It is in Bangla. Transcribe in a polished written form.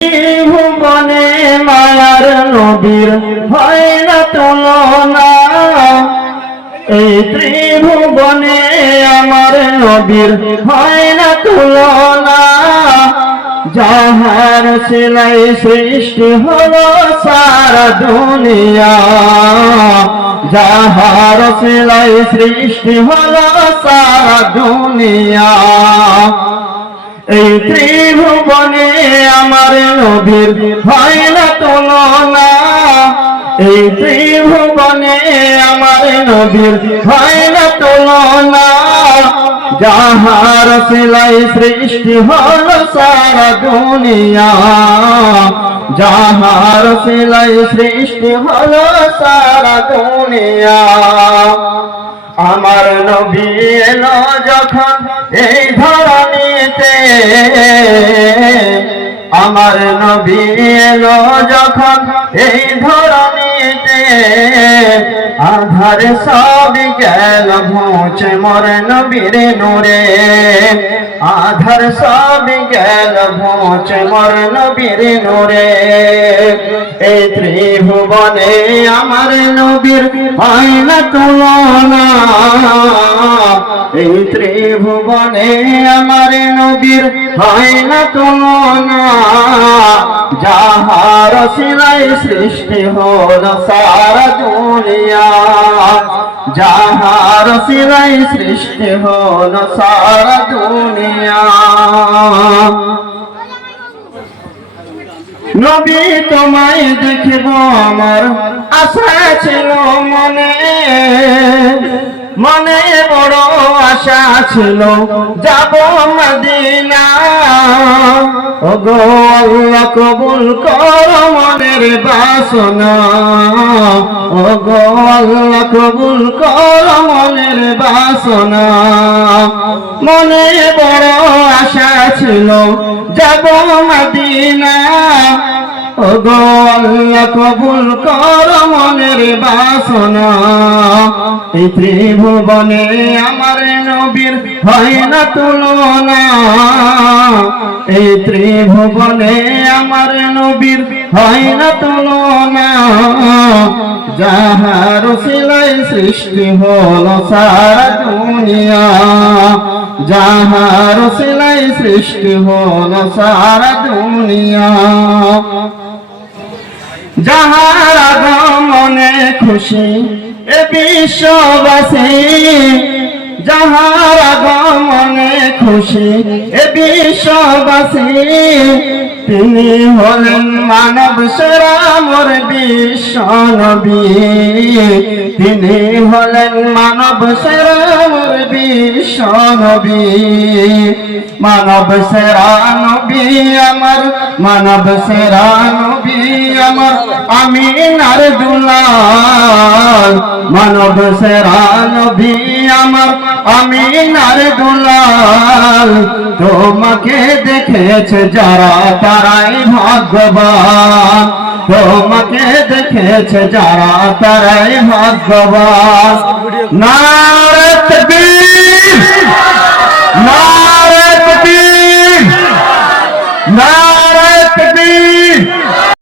ভুবনে মায়ার নবীর হয় না তুলনা, এই ত্রিভুবনে আমার নবীর হয় না তুলনা। যাহার সিলাই সৃষ্টি হলো সারা দুনিয়া, যাহার সিলাই সৃষ্টি হলো সারা দুনিয়া। এই ত্রিভুবনে আমার নবীর হয় না তুলনা, এই ত্রিভুবনে আমার নবীর হয় না তুলনা। যাহার সিলাই সৃষ্টি হলো সারা দুনিয়া, যাহার সিলাই সৃষ্টি হলো সারা দুনিয়া। আমার নবী এলো যখন এই ধরণীতে, আমার নবী এলো যখন এই ধরণীতে, আধার সব গেল মুছে মোর নবীর নূরে, আধার সব গেল মুছে মোর নবীর নূরে। এই ত্রিভুবনে আমার নবীর হয় না তুলনা, এই ত্রিভুবনে আমার নবীর হয় না তুলনা। যাহার সিলাই সৃষ্টি হলো সারা দুনিয়া, যাহার সিলাই সৃষ্টি হলো সারা দুনিয়া। নবী তোমায় দেখব আমার আশা ছিল মনে, মনে বড় আশা ছিল যাব মদিনা। ওগো আল্লাহ কবুল করো মনের বাসনা, ওগো আল্লাহ কবুল করো মনের বাসনা। মনে বড় আশা ছিল যাব মদিনা, ওগো আল্লাহ কবুল করো মনের বাসনা। এই ত্রিভুবনে আমার নবীর হয় না তুলনা, এই ত্রিভুবনে আমার নবীর হয় না তুলনা। যাহার সিলাই সৃষ্টি হলো সারা দুনিয়া, যাহার সিলাই সৃষ্টি হলো সারা দুনিয়া। যাহার আগমনে খুশি এ বিশ্ববাসী, যাহার আগমনে খুশি এ বিশ্ববাসী। তিনি হলেন মানব সেরা মোর বিশ্ব নবী, তিনি হলেন মানব সেরা মোর বিশ্ব নবী। মানব সেরা নবী আমার, মানব সেরা নবী আমার আমিনার দুলাল। মানব সেরা নবী আমার আমিনার দুলাল। তোমাকে দেখেছে যারা তারাই ভাগ্যবান, তোমাকে দেখেছে যারা তারাই ভাগ্যবান। নারে তাকবীর, নারে তাকবীর, নারে